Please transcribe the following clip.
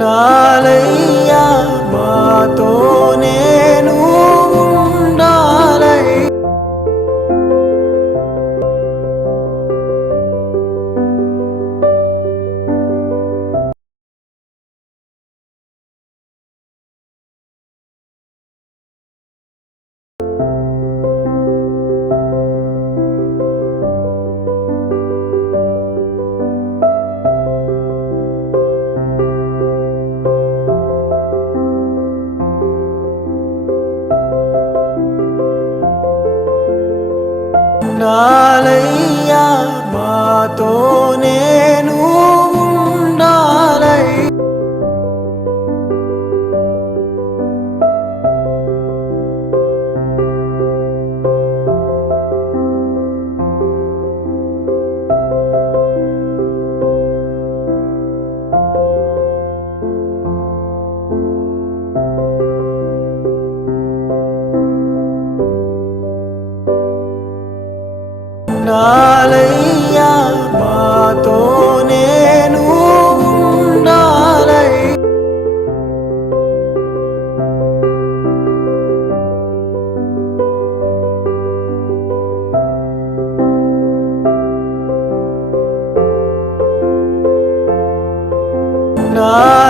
ఉండాలయ్యా ఉండాలయ్యా మాతో ఉండాలయ్యా. మాతో నేను ఉండాలయ్యా. ఉండాలయ్యా